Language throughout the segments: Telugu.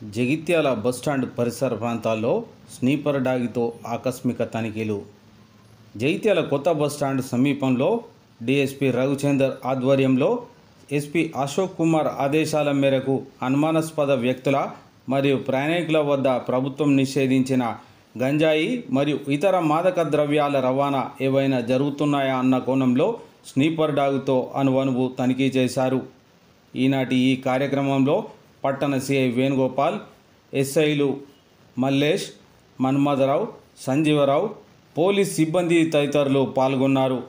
జగిత్యాల బస్టాండ్ పరిసర ప్రాంతాల్లో స్నీపర్ డాగితో ఆకస్మిక తనిఖీలు. జగిత్యాల కొత్త బస్టాండ్ సమీపంలో డీఎస్పీ రఘుచందర్ ఆధ్వర్యంలో ఎస్పీ అశోక్ కుమార్ ఆదేశాల మేరకు అనుమానాస్పద వ్యక్తుల మరియు ప్రయాణికుల వద్ద ప్రభుత్వం నిషేధించిన గంజాయి మరియు ఇతర మాదక ద్రవ్యాల రవాణా ఏవైనా జరుగుతున్నాయా అన్న కోణంలో స్నీపర్ డాగ్తో అనువనువు తనిఖీ చేశారు. ఈనాటి ఈ కార్యక్రమంలో పట్టణ సిఐ వేణుగోపాల్, ఎస్ఐలు మల్లేష్, మన్మథరావు, సంజీవరావు, పోలీస్ సిబ్బంది తదితరులు పాల్గొన్నారు.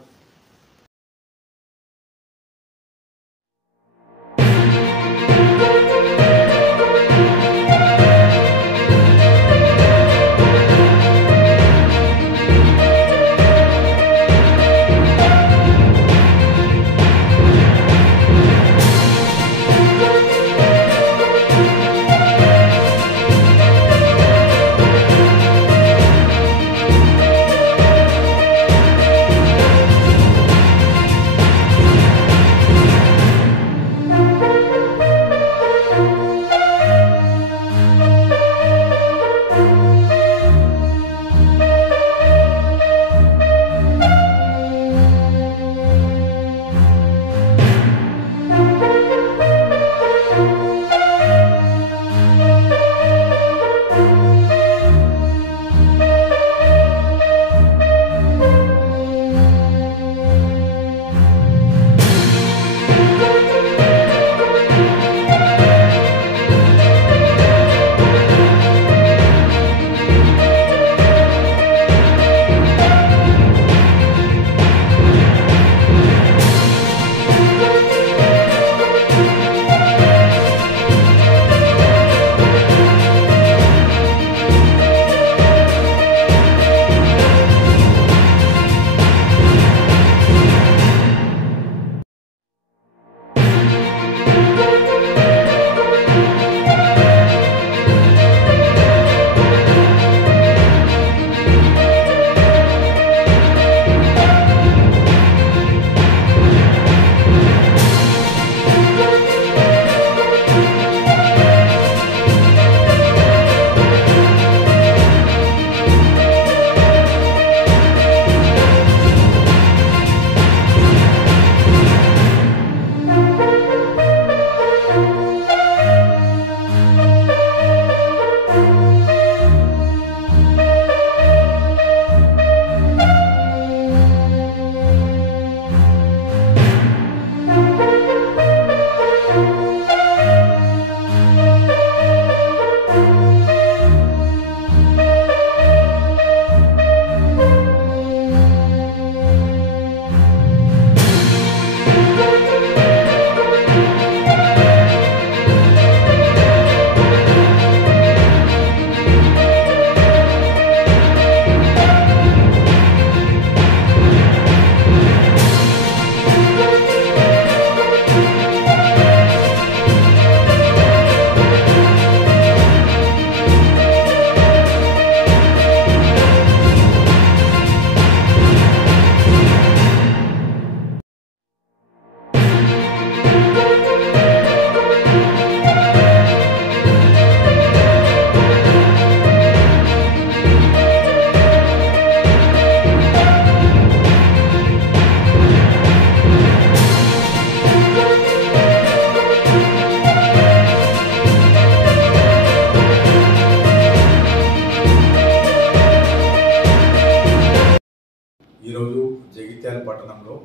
ఈరోజు జగిత్యాల పట్టణంలో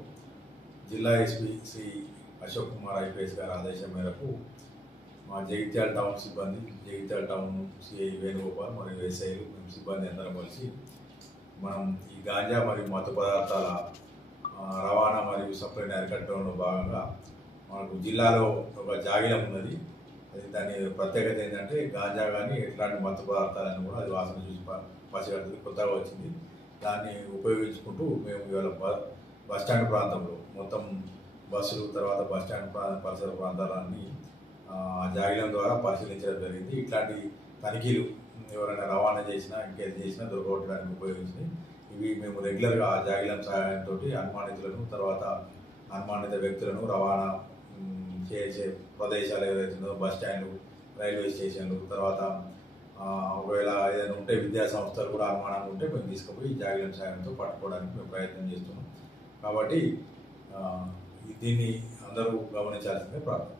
జిల్లా ఎస్పీ శ్రీ అశోక్ కుమార్ ఐపీఎస్ గారి ఆదేశం మేరకు మా జగిత్యాల టౌన్ సిబ్బంది, జగిత్యాల టౌన్ సిఐ వేణుగోపాల్ మరియు ఎస్ఐలు సిబ్బంది అందరం కలిసి మనం ఈ గాంజా మరియు మత్తు పదార్థాల రవాణా మరియు సప్లైని అరికట్టడంలో భాగంగా మనకు జిల్లాలో ఒక జాగిలం ఉన్నది. అది దాని ప్రత్యేకత ఏంటంటే గాంజా కానీ ఎట్లాంటి మత్తు పదార్థాలను కూడా అది వాసన చూసి పసిగడుతుంది, కొత్తగా వచ్చింది. దాన్ని ఉపయోగించుకుంటూ మేము ఇవాళ బస్టాండ్ ప్రాంతంలో మొత్తం బస్సులు, తర్వాత బస్టాండ్ పరిసర ప్రాంతాలన్నీ జాగిలం ద్వారా పరిశీలించడం జరిగింది. ఇట్లాంటి తనిఖీలు ఎవరైనా రవాణా చేసినా ఇంకేది చేసినా దొరకడానికి ఉపయోగించినాయి. ఇవి మేము రెగ్యులర్గా ఆ జాగిలం సహాయంతో అనుమానితులను, తర్వాత అనుమానిత వ్యక్తులను రవాణా చేసే ప్రదేశాలు ఏవైతే ఉన్నదో బస్ స్టాండ్లు, రైల్వే స్టేషన్లు, తర్వాత ఒకవేళ ఏదైనా ఉంటే విద్యా సంస్థలు కూడా అనుమానంగా ఉంటే మేము తీసుకుపోయి జాగిలం సాయంతో పట్టుకోవడానికి మేము ప్రయత్నం చేస్తున్నాం. కాబట్టి దీన్ని అందరూ గమనించాల్సిందే ప్రార్థన.